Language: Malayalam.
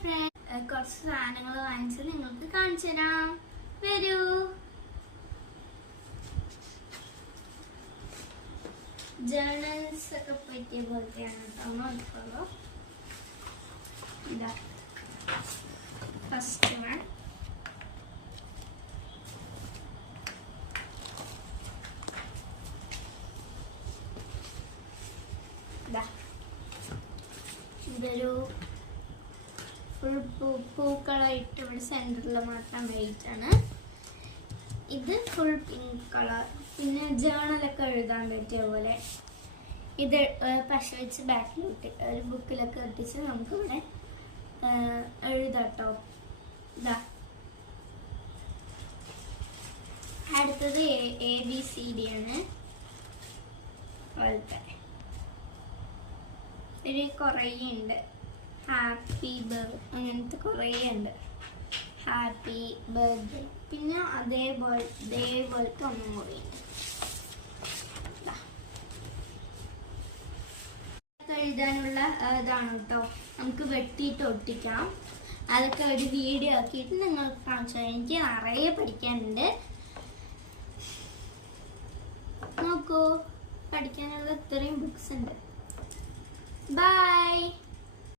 ഫ്രണ്ട്, കുറച്ച് സാധനങ്ങൾ വാങ്ങിച്ച് നിങ്ങൾക്ക് കാണിച്ചു തരാം. വരൂ. ജേർണൽസ് ഒക്കെ പറ്റിയ പോലത്തെയാണ് കേട്ടോ. നോക്കിക്കോളൂ. ഇതാ ഫസ്റ്റ് വൺ. ഇതൊരു ഫുൾ പൂക്കളായിട്ട് ഇവിടെ സെൻറ്ററിൽ മാത്രം വൈറ്റ് ആണ്. ഇത് ഫുൾ പിങ്ക് കളർ. പിന്നെ ജേർണലൊക്കെ എഴുതാൻ പറ്റിയ പോലെ ഇത് പശ വെച്ച് ബാക്കിലോട്ട് ഒരു ബുക്കിലൊക്കെ ഒട്ടിച്ച് നമുക്കിവിടെ എഴുതാട്ടോ. ഇതാ അടുത്തത് ABCD ആണ്. പോലത്തെ ഒരു കുറേ ഉണ്ട്. ഹാപ്പി ബർത്ത് അങ്ങനത്തെ കുറേ ഉണ്ട്. Happy birthday. പിന്നെ അതേപോലത്തെ ഒന്നും കൂടി ഉണ്ട്. എഴുതാനുള്ള ഇതാണ് കേട്ടോ. നമുക്ക് വെട്ടിയിട്ട് ഒട്ടിക്കാം. അതൊക്കെ ഒരു വീഡിയോ ആക്കിയിട്ട് നിങ്ങൾക്ക് കാണിച്ചു. എനിക്ക് നിറയെ പഠിക്കാനുണ്ട്. നോക്കൂ, പഠിക്കാനുള്ള ഇത്രയും ബുക്സ് ഉണ്ട്. Bye.